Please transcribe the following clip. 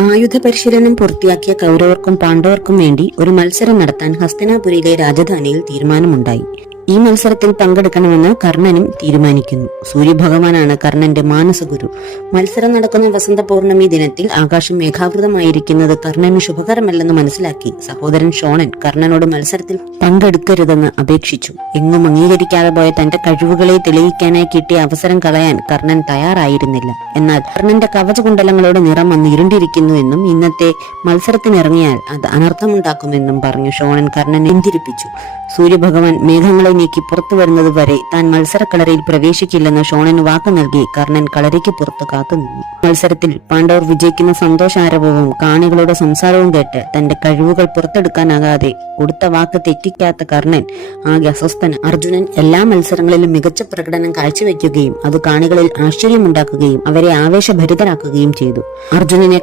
ആയുധ പരിശീലനം പൂർത്തിയാക്കിയ കൗരവർക്കും പാണ്ഡവർക്കും വേണ്ടി ഒരു മത്സരം നടത്താൻ ഹസ്തനാപുരിയിലെ രാജധാനിയിൽ തീരുമാനമുണ്ടായി. ഈ മത്സരത്തിൽ പങ്കെടുക്കണമെന്ന് കർണനും തീരുമാനിക്കുന്നു. സൂര്യഭഗവാനാണ് കർണന്റെ മാനസഗുരു. മത്സരം നടക്കുന്ന വസന്ത പൗർണമി ദിനത്തിൽ ആകാശം മേഘാവൃതമായിരിക്കുന്നത് കർണന് ശുഭകരമല്ലെന്ന് മനസ്സിലാക്കി സഹോദരൻ ഷോണൻ കർണനോട് മത്സരത്തിൽ പങ്കെടുക്കരുതെന്ന് അപേക്ഷിച്ചു. എങ്ങും അംഗീകരിക്കാതെ പോയ തന്റെ കഴിവുകളെ തെളിയിക്കാനായി കിട്ടിയ അവസരം കളയാൻ കർണൻ തയ്യാറായിരുന്നില്ല. എന്നാൽ കർണന്റെ കവചകുണ്ടലങ്ങളുടെ നിറം അന്ന് ഇരുണ്ടിരിക്കുന്നു എന്നും ഇന്നത്തെ മത്സരത്തിനിറങ്ങിയാൽ അത് അനർത്ഥമുണ്ടാക്കുമെന്നും പറഞ്ഞു ഷോണൻ കർണനെ പിന്തിരിപ്പിച്ചു സൂര്യഭഗവാൻ മേഘങ്ങളെ നീക്കി പുറത്തു വരുന്നത് വരെ താൻ മത്സരക്കളറിയിൽ പ്രവേശിക്കില്ലെന്ന് ഷോണന് വാക്കു നൽകി കർണൻ കളരിക്ക് പുറത്ത് കാത്തുനിന്നു മത്സരത്തിൽ പാണ്ഡവർ വിജയിക്കുന്ന സന്തോഷാരവവും കാണികളുടെ സംസാരവും കേട്ട് തന്റെ കഴിവുകൾ പുറത്തെടുക്കാനാകാതെ കൊടുത്ത വാക്ക് തെറ്റിക്കാത്ത കർണൻ ആകെ അസ്വസ്ഥൻ അർജുനൻ എല്ലാ മത്സരങ്ങളിലും മികച്ച പ്രകടനം കാഴ്ചവെക്കുകയും അത് കാണികളിൽ ആശ്ചര്യമുണ്ടാക്കുകയും അവരെ ആവേശഭരിതരാക്കുകയും ചെയ്തു. അർജുനനെ